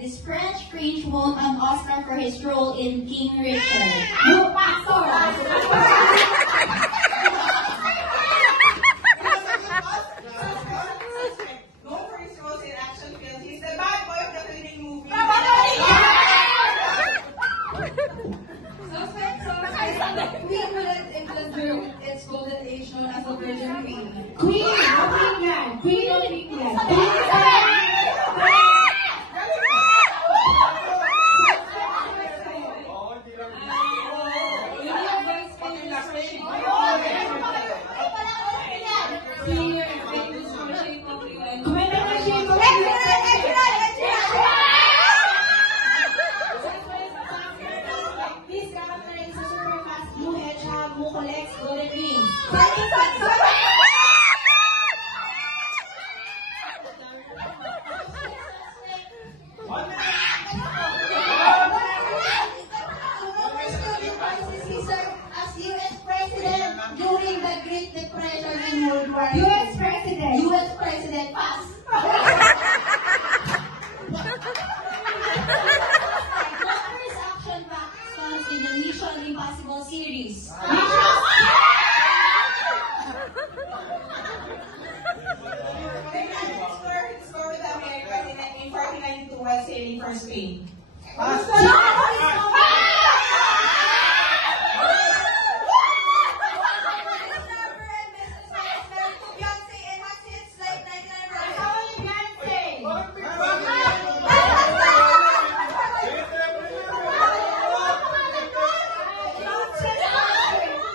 this French prince won an Oscar for his role in King Richard? You pastor! Known for his roles in action films, he's the bad boy of the Philippine movie. Queen will its golden age known as the Virgin Queen. Queen of England! Queen of England! Please characterize the super fast blue hedgehog who collects golden rings. He served as U.S. President during the Great Depression in World War II. U.S. President! U.S. President, pass. What are his action stunts in the Mission Impossible series? Score with America in 1492 while sailing for Spain.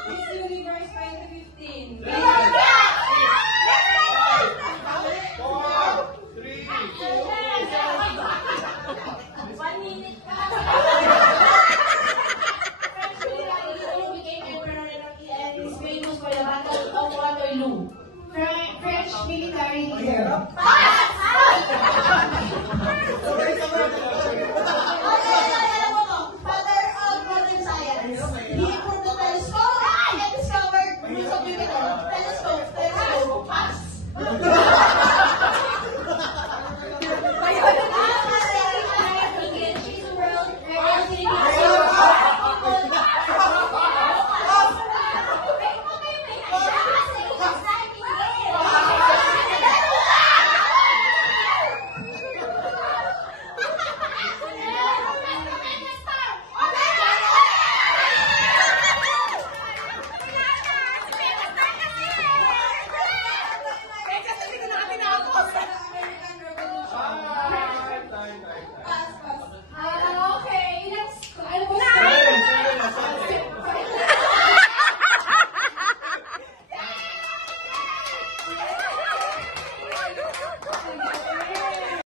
Miss Universe 2015. One minute ka. French military who became emperor and is famous for the Battle of Waterloo. French military leader. Father of modern science. He improved the telescope and discovered roots of Jupiter. Telescope. Pass. Thank you.